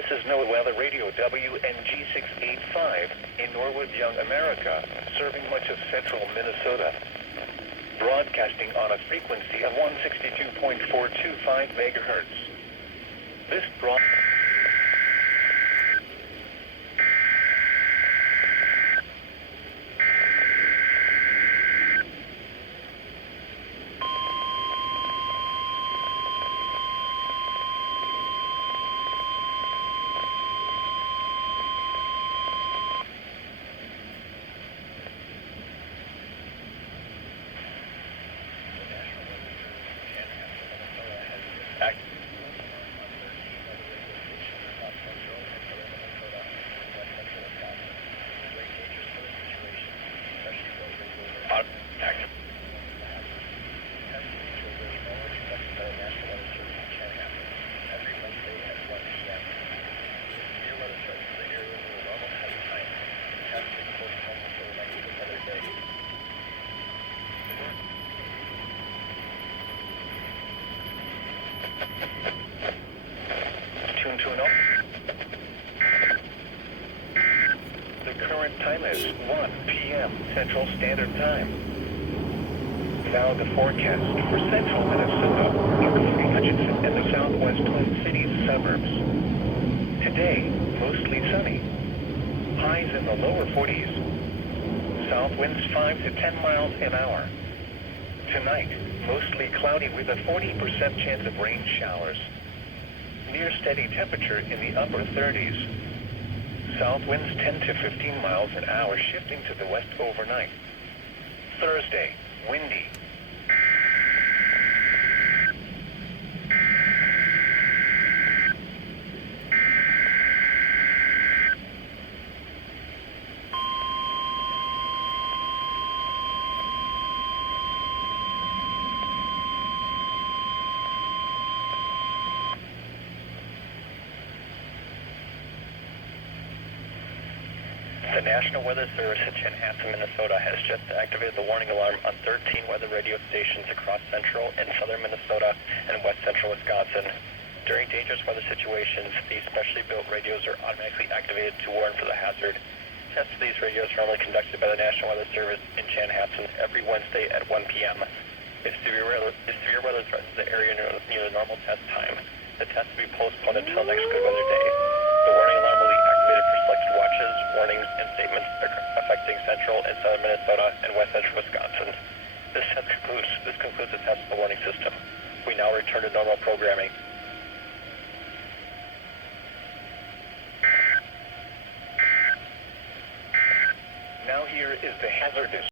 This is NOAA Weather Radio WNG685 in Norwood, Young, America, serving much of central Minnesota. Broadcasting on a frequency of 162.425 megahertz. This The current time is 1 p.m. Central Standard Time. Now the forecast for central Minnesota, including Hutchinson and the southwest Twin Cities suburbs. Today, mostly sunny. Highs in the lower 40s. South winds 5 to 10 miles an hour. Tonight, mostly cloudy with a 40% chance of rain showers. Near steady temperature in the upper 30s. South winds 10 to 15 miles an hour, shifting to the west overnight. Thursday, windy. The National Weather Service in Chanhassen, Minnesota has just activated the warning alarm on 13 weather radio stations across central and southern Minnesota and west central Wisconsin. During dangerous weather situations, these specially built radios are automatically activated to warn for the hazard. Tests of these radios are normally conducted by the National Weather Service in Chanhassen every Wednesday at 1 p.m. If severe weather threatens the area near the normal test time, the test will be postponed until next good weather day. The warning alarm will be activated for selected watches, warnings, and statements affecting central and southern Minnesota and west central Wisconsin. This concludes the test of the warning system. We now return to normal programming. Now here is the hazardous